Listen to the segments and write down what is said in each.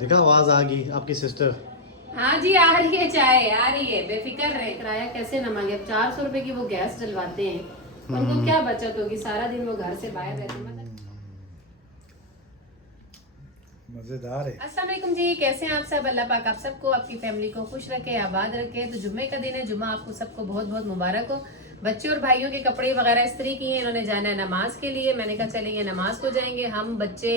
देखा आवाज आ गई आपकी सिस्टर। हाँ जी आ रही है, चाय आ रही है, बेफिक्र रहे। किराया कैसे न मांगे, अब 400 रुपए की वो गैस डलवाते हैं, उनको क्या बचत होगी, सारा दिन वो घर से बाहर रहते हैं। मतलब मजेदार है। अस्सलाम वालेकुम जी, कैसे हैं आप सब। अल्लाह पाक आप सबको, आपकी फैमिली को खुश रखे, आबाद रखे। तो जुम्मे का दिन है, जुम्मा आपको सबको बहुत बहुत मुबारक हो। बच्चे और भाइयों के कपड़े वगैरह इस्त्री किए, इन्होंने जाना है नमाज के लिए। मैंने कहा चलेंगे नमाज को जाएंगे, हम बच्चे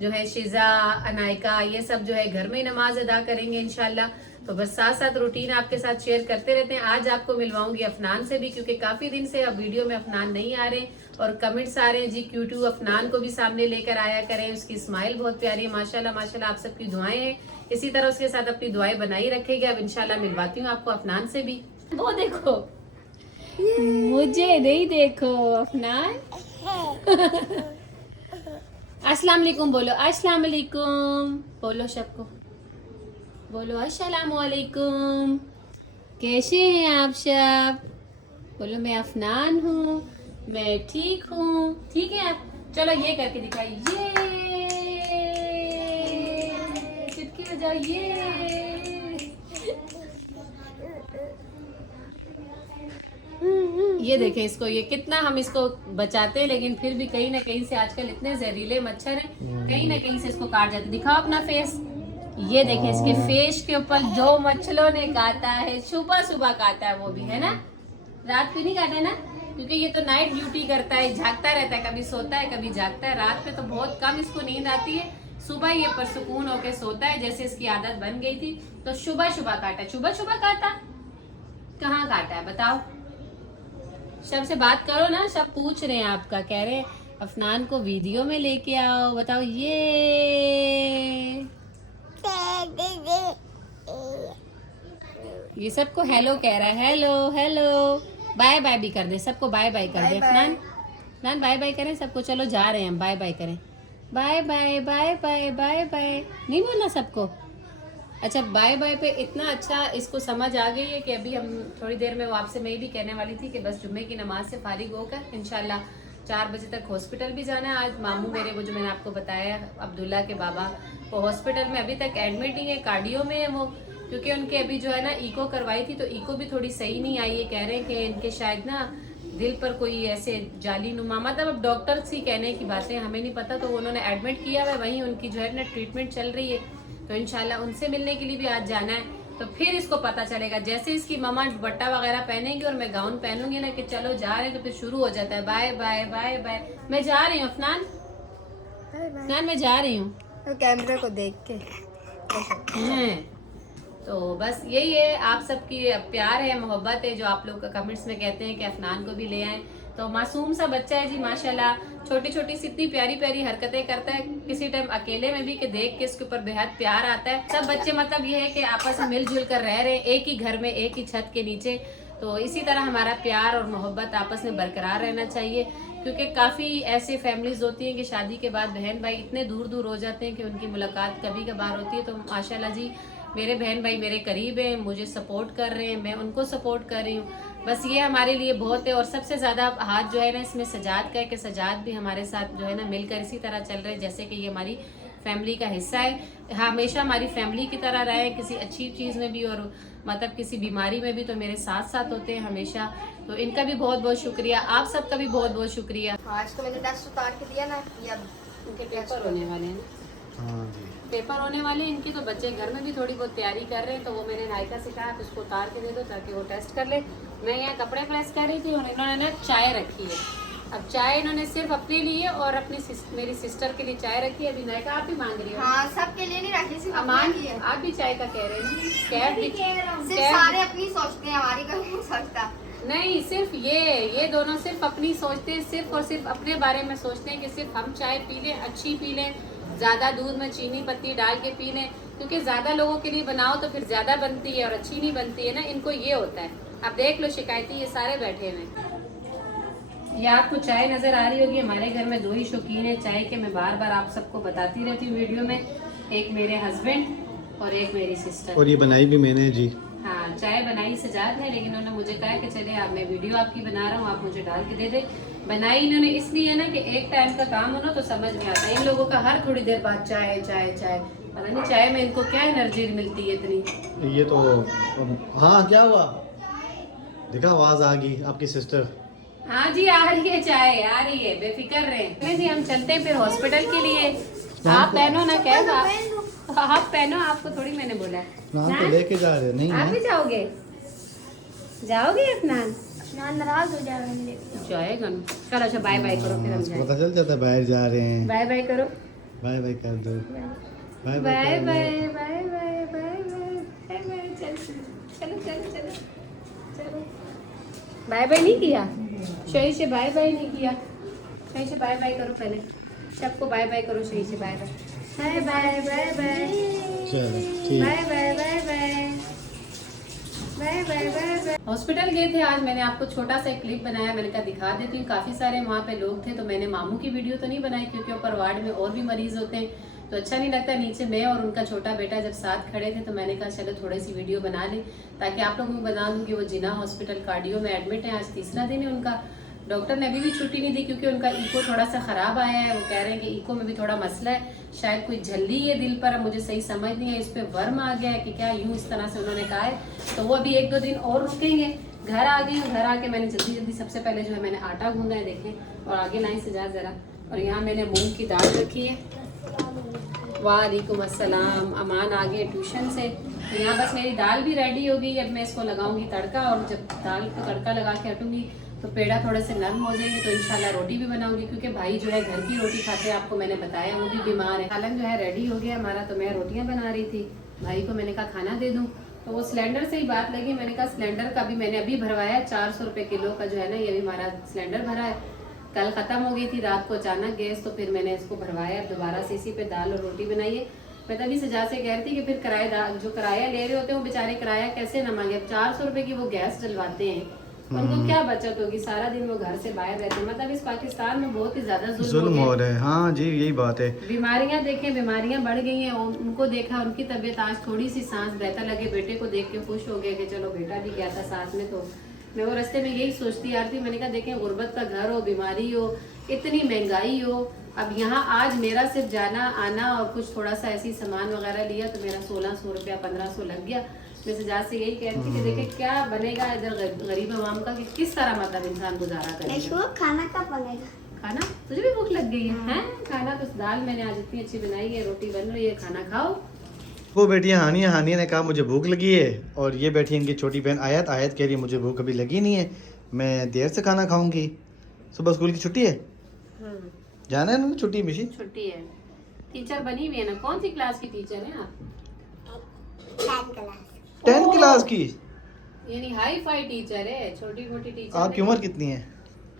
जो है शिजा अनायका ये सब जो है घर में ही नमाज अदा करेंगे इंशाल्लाह। तो बस साथ साथ रूटीन आपके साथ शेयर करते रहते हैं। आज आपको मिलवाऊंगी अफनान से भी, क्योंकि काफी दिन से अब वीडियो में अफनान नहीं आ रहे और कमेंट्स आ रहे हैं जी Q2 अफनान को भी सामने लेकर आया करें, उसकी स्माइल बहुत प्यारी है माशाल्लाह माशाल्लाह। आप सबकी दुआएं हैं, इसी तरह उसके साथ अपनी दुआएं बनाई रखेगा। अब इंशाल्लाह मिलवाती हूँ आपको अफनान से भी। वो देखो, मुझे नहीं देखो अफनान। अस्सलाम वालेकुम बोलो, अस्सलाम वालेकुम बोलो, सबको बोलो अस्सलाम वालेकुम। कैसे हैं आप सब? बोलो मैं अफनान हूँ, मैं ठीक हूँ। ठीक है आप, चलो ये करके दिखाइए, चुटकी बजाइए। ये देखें इसको, ये कितना हम इसको बचाते हैं, लेकिन फिर भी कहीं ना कहीं से आजकल इतने जहरीले मच्छर हैं, कहीं ना कहीं से इसको काट जाते। दिखाओ अपना फेस, ये देखें इसके फेस के ऊपर जो मच्छरों ने काटा है, सुबह सुबह काटा है वो भी, है ना, रात को नहीं काटा ना, क्योंकि ये तो नाइट ड्यूटी करता है, जागता रहता है, कभी सोता है कभी जागता है। रात में तो बहुत कम इसको नींद आती है, सुबह ये परसुकून होके सोता है, जैसे इसकी आदत बन गई थी। तो सुबह सुबह काटा, सुबह सुबह काटा, कहाँ काटा है बताओ। सब से बात करो ना, सब पूछ रहे हैं आपका, कह रहे हैं अफनान को वीडियो में लेके आओ, बताओ। ये सबको हेलो कह रहा है, हेलो हेलो। बाय बाय भी कर दे, सबको बाय बाय कर दे अफनान। अफनान बाय बाय करें सबको, चलो जा रहे हैं हम, बाय बाय करें। Bye bye bye bye bye bye नहीं बोलना सबको। अच्छा बाय बाय पे इतना अच्छा इसको समझ आ गई है कि अभी हम थोड़ी देर में, वो आपसे मैं भी कहने वाली थी कि बस जुम्मे की नमाज से फारिग होकर इंशाल्लाह 4 बजे तक हॉस्पिटल भी जाना है। आज मामू मेरे, वो जो मैंने आपको बताया अब्दुल्ला के बाबा, वो हॉस्पिटल में अभी तक एडमिट ही है, कार्डियो में है वो, क्योंकि उनके अभी जो है ना इको करवाई थी, तो इको भी थोड़ी सही नहीं आई है। कह रहे हैं कि इनके शायद ना दिल पर कोई ऐसे जाली नुमा, मतलब अब डॉक्टर्स ही कहने की बातें, हमें नहीं पता। तो उन्होंने एडमिट किया हुआ है, वहीं उनकी जो है ना ट्रीटमेंट चल रही है। तो इंशाल्लाह उनसे मिलने के लिए भी आज जाना है, तो फिर इसको पता चलेगा। जैसे इसकी मम्मा दुपट्टा वगैरह पहनेंगे और मैं गाउन पहनूंगी ना कि चलो जा रहे हैं, तो फिर शुरू हो जाता है बाय बाय बाय बाय। मैं जा रही हूँ अफनान, अफनान मैं जा रही हूँ, तो कैमरे को देख के तो बस यही है, आप सबकी प्यार है, मोहब्बत है, जो आप लोग कमेंट्स में कहते हैं कि अफनान को भी ले आए। तो मासूम सा बच्चा है जी माशाल्लाह, छोटी छोटी सी इतनी प्यारी प्यारी हरकतें करता है, किसी टाइम अकेले में भी कि देख के इसके ऊपर बेहद प्यार आता है। सब बच्चे मतलब ये है कि आपस में मिलजुल कर रह रहे हैं, एक ही घर में एक ही छत के नीचे। तो इसी तरह हमारा प्यार और मोहब्बत आपस में बरकरार रहना चाहिए, क्योंकि काफ़ी ऐसे फैमिलीज होती हैं कि शादी के बाद बहन भाई इतने दूर दूर हो जाते हैं कि उनकी मुलाकात कभी कभार होती है। तो माशाल्लाह जी मेरे बहन भाई मेरे करीब हैं, मुझे सपोर्ट कर रहे हैं, मैं उनको सपोर्ट कर रही हूँ। बस ये हमारे लिए बहुत है। और सबसे ज़्यादा हाथ जो है ना इसमें सजाद का है, कि सजाद भी हमारे साथ जो है ना मिलकर इसी तरह चल रहे हैं जैसे कि ये हमारी फैमिली का हिस्सा है। हमेशा हमारी फैमिली की तरह रहे, किसी अच्छी चीज़ में भी और मतलब किसी बीमारी में भी तो मेरे साथ साथ होते हैं हमेशा। तो इनका भी बहुत बहुत शुक्रिया, आप सबका भी बहुत बहुत शुक्रिया। आज तो मैंने टेस्ट उतार के दिया ना, ये अब इनके पेपर होने वाले हैं, हाँ जी पेपर होने वाले हैं इनकी, तो बच्चे घर में भी थोड़ी बहुत तैयारी कर रहे हैं। तो वो मैंने नायका से कहा आप उसको उतार के दे दो ताकि वो टेस्ट कर ले। मैं यहाँ कपड़े प्रेस कर रही थी और इन्होंने ना चाय रखी है। अब चाय इन्होंने सिर्फ अपने लिए और अपनी मेरी सिस्टर के लिए चाय रखी है। अभी नायका आप ही मांग रही हो? हाँ सबके लिए नहीं रखी, सिर्फ अमान अपने लिए। आप भी चाय का कह रहे हैं? कैट भी सिर्फ सारे अपनी सोचते हैं, हमारी कोई नहीं सोचता। नहीं, सिर्फ ये दोनों सिर्फ अपनी सोचते हैं, सिर्फ और सिर्फ अपने बारे में सोचते हैं कि सिर्फ हम चाय पी लें, अच्छी पी लें, ज़्यादा दूध में चीनी पत्ती डाल के पी लें, क्योंकि ज़्यादा लोगों के लिए बनाओ तो फिर ज़्यादा बनती है और अच्छी नहीं बनती है ना, इनको ये होता है। अब देख लो शिकायती ये सारे बैठे हुए। ये आपको चाय नज़र आ रही होगी, हमारे घर में 2 ही शौकीन है चाय के, मैं बार बार आप सबको बताती रहती हूँ वीडियो में, एक मेरे हस्बैंड और एक मेरी सिस्टर। और ये बनाई भी मैंने जी। हाँ चाय बनाई सजाद ने, लेकिन उन्होंने मुझे कहा कि चले आप, मैं वीडियो आपकी बना रहा हूँ, आप मुझे डाल के दे दे। बनाई इन्होंने इसलिए ना कि एक टाइम का काम हो ना तो समझ में आता है। इन लोगों का हर थोड़ी देर बाद चाय चाय चाय, पता नहीं चाय में इनको क्या एनर्जी मिलती है इतनी। ये तो हाँ क्या हुआ देखा आवाज आ गई आपकी सिस्टर। हाँ जी आ रही है चाय आ रही है बेफिक्र रहे नहीं जी हम चलते हैं फिर हॉस्पिटल के लिए। आप पहनो ना कैब आप पहनो आपको थोड़ी मैंने बोला है। नाम तो लेके जा रहे नहीं आप है। भी जाओगे जाओगे अफनान नाराज हो जाएंगे। जाएगा ना चलो अच्छा बाय बाय करो फिर हम जाए पता चल जाता है बाहर जा रहे हैं। बाय बाय करो बाय बाय कर दो। बाय बाय कर बाय दो। Bye bye bye bye bye चलो चलो चलो चलो चलो बाय बाय नहीं किया सही से बाय बाय नहीं किया सही से बाय बाय करो पहले सबको बाय बाय करो सही से bye bye bye bye bye चलो ठीक। Bye bye bye bye bye bye bye bye. Hospital गए थे आज मैंने आपको छोटा सा एक क्लिप बनाया मैंने कहा दिखा देती हूँ काफी सारे वहाँ पे लोग थे तो मैंने मामू की वीडियो तो नहीं बनाई क्योंकि ऊपर वार्ड में और भी मरीज होते हैं तो अच्छा नहीं लगता नीचे मैं और उनका छोटा बेटा जब साथ खड़े थे तो मैंने कहा चलो थोड़ी सी वीडियो बना ली ताकि आप लोगों को बता दूं कि वो जिना हॉस्पिटल कार्डियो में एडमिट है आज तीसरा दिन है उनका। डॉक्टर ने अभी भी छुट्टी नहीं दी क्योंकि उनका इको थोड़ा सा खराब आया है वो कह रहे हैं कि इको में भी थोड़ा मसला है शायद कोई झल्ली है दिल पर मुझे सही समझ नहीं है इस पे वर्म आ गया है कि क्या यूं इस तरह से उन्होंने कहा है तो वो अभी 1-2 दिन और रुकेंगे। घर आ गई हूँ घर आके मैंने जल्दी जल्दी सबसे पहले जो है मैंने आटा गूंदा है देखें और आगे लाइन से जा जरा और यहाँ मैंने मूंग की दाल रखी है। वालेकुम अस्सलाम अमान आ गए ट्यूशन से तो यहाँ बस मेरी दाल भी रेडी हो गई अब मैं इसको लगाऊंगी तड़का और जब दाल को तड़का लगा के हटूंगी तो पेड़ा थोड़े से नरम हो जाएंगे तो इंशाल्लाह रोटी भी बनाऊंगी क्योंकि भाई जो है घर की रोटी खाते हैं आपको मैंने बताया वो भी बीमार है। सालन जो है रेडी हो गया हमारा तो मैं रोटियां बना रही थी भाई को मैंने कहा खाना दे दूं तो वो सिलेंडर से ही बात लगी मैंने कहा सिलेंडर का भी मैंने अभी भरवाया 400 रुपये किलो का जो है ना ये भी हमारा सिलेंडर भरा है कल ख़त्म हो गई थी रात को अचानक गैस तो फिर मैंने इसको भरवाया दोबारा से इसी पे दाल और रोटी बनाई है। मैं तभी सजा से कह रही थी कि फिर किराएदार जो किराया ले रहे होते हैं वो बेचारे किराया कैसे न मांगे। अब 400 रुपये की वो गैस डलवाते हैं उनको क्या बचत होगी सारा दिन वो घर से बाहर रहते हैं। मतलब इस पाकिस्तान में बहुत ही ज्यादा जुल्म हो रहा है। हाँ जी यही बात है। बीमारियां देखें बीमारियां बढ़ गई हैं उनको देखा उनकी तबीयत आज थोड़ी सी सांस बेहतर लगे बेटे को देख के खुश हो गए कि चलो बेटा भी गया था साथ में तो मैं वो रास्ते में यही सोचती आ रही थी मैंने कहा देखें गुर्बत का घर हो बीमारी हो इतनी महंगाई हो अब यहाँ आज मेरा सिर्फ जाना आना और कुछ थोड़ा सा ऐसी सामान वगैरह लिया तो मेरा 1600 रुपया 1500 लग गया। मैं सजा से यही कहती थी कि देखे क्या बनेगा इधर गरीब आवाम का कि किस तरह मतलब इंसान गुजारा करेगा। खाना कब बनेगा? खाना तुझे भी भूख लग गई है? खाना तो दाल मैंने आज इतनी अच्छी बनाई है रोटी बन रही है खाना खाओ। वो बेटियां हानिया ने कहा मुझे भूख लगी है और ये बैठी इनकी छोटी बहन आयत कह रही है मुझे भूख अभी लगी नहीं है मैं देर से खाना खाऊंगी। सुबह स्कूल की छुट्टी है जाना है ना छुट्टी मिशी छुट्टी है टीचर बनी हुई है ना कौन सी क्लास की टीचर है आप? 10th क्लास की यानी हाई फाई टीचर है छोटी मोटी टीचर। आपकी उम्र कितनी है?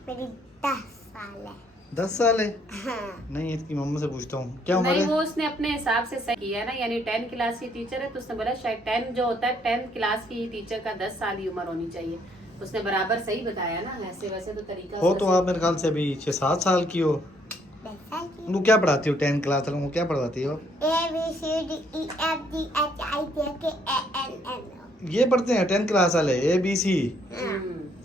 मेरी 10 साल है। 10 साल है? हाँ। नहीं इसकी मम्मा से पूछता हूँ क्या उम्र नहीं है? वो उसने अपने हिसाब से सही किया ना यानी 10 क्लास की टीचर है तो उसने बोला शायद 10 जो होता है 10th क्लास की टीचर का 10 साल की उम्र होनी चाहिए उसने बराबर सही बताया ना। ऐसे वैसे तो तरीका हो तो आप मेरे ख्याल से अभी 6-7 साल की हो। उनको क्या पढ़ाती हो 10 क्लास तक उनको क्या पढ़ाती हो? ये पढ़ते हैं 10 क्लास वाले ABC?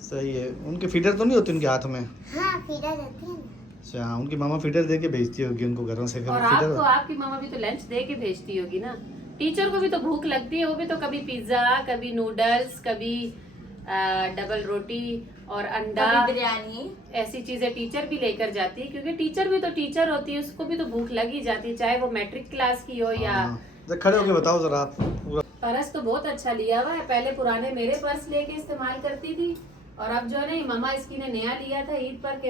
सही है। उनके फीडर तो नहीं होते उनके हाथ में? हाँ फीडर रहती है ना। अच्छा उनकी मामा फीडर दे के भेजती होगी उनको घरों से। और आपको आपकी मामा भी तो लंच दे के भेजती होगी ना। टीचर को भी तो भूख लगती है वो भी तो कभी पिज्जा कभी नूडल्स कभी डबल रोटी और अंडा बिरयानी ऐसी चीजें टीचर भी लेकर जाती है क्योंकि टीचर भी तो टीचर होती है उसको भी तो भूख लग ही जाती है चाहे वो मैट्रिक क्लास की हो या। खड़े होके बताओ जरा आप पूरा। पर्स तो बहुत अच्छा लिया हुआ है पहले पुराने मेरे पर्स लेके इस्तेमाल करती थी और अब जो है ना मम्मा इसकी ने नया लिया था ईद पर के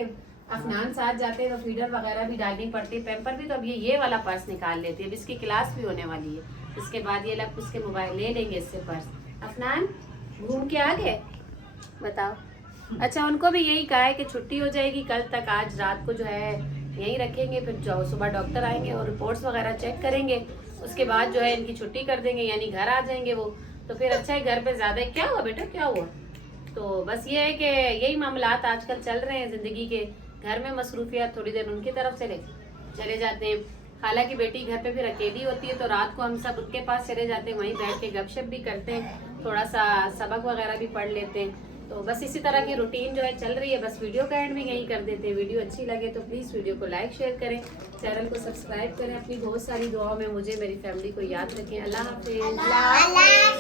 अफनान साथ जाते हैं तो फीडर वगैरह भी डालनी पड़ती है पैम्पर भी तो अब ये वाला पर्स निकाल लेती है। अब इसकी क्लास भी होने वाली है इसके बाद ये लग उसके मोबाइल ले लेंगे इससे पर्स। अफनान घूम के आ गए बताओ। अच्छा उनको भी यही कहा है कि छुट्टी हो जाएगी कल तक आज रात को जो है यहीं रखेंगे फिर जो सुबह डॉक्टर आएंगे और रिपोर्ट्स वगैरह चेक करेंगे उसके बाद जो है इनकी छुट्टी कर देंगे यानी घर आ जाएंगे वो तो फिर अच्छा है घर पे ज्यादा। क्या हुआ बेटा क्या हुआ? तो बस ये है कि यही मामलात आजकल चल रहे हैं जिंदगी के घर में मसरूफियत थोड़ी देर उनकी तरफ चले जाते हैं। हालांकि बेटी घर पे फिर अकेली होती है तो रात को हम सब उनके पास चले जाते हैं वहीं बैठ के गपशप भी करते हैं थोड़ा सा सबक वगैरह भी पढ़ लेते हैं तो बस इसी तरह की रूटीन जो है चल रही है। बस वीडियो का एंड भी यहीं कर देते हैं। वीडियो अच्छी लगे तो प्लीज़ वीडियो को लाइक शेयर करें, चैनल को सब्सक्राइब करें। अपनी बहुत सारी दुआओं में मुझे, मेरी फैमिली को याद रखें। अल्लाह हाफिज़। अल्लाह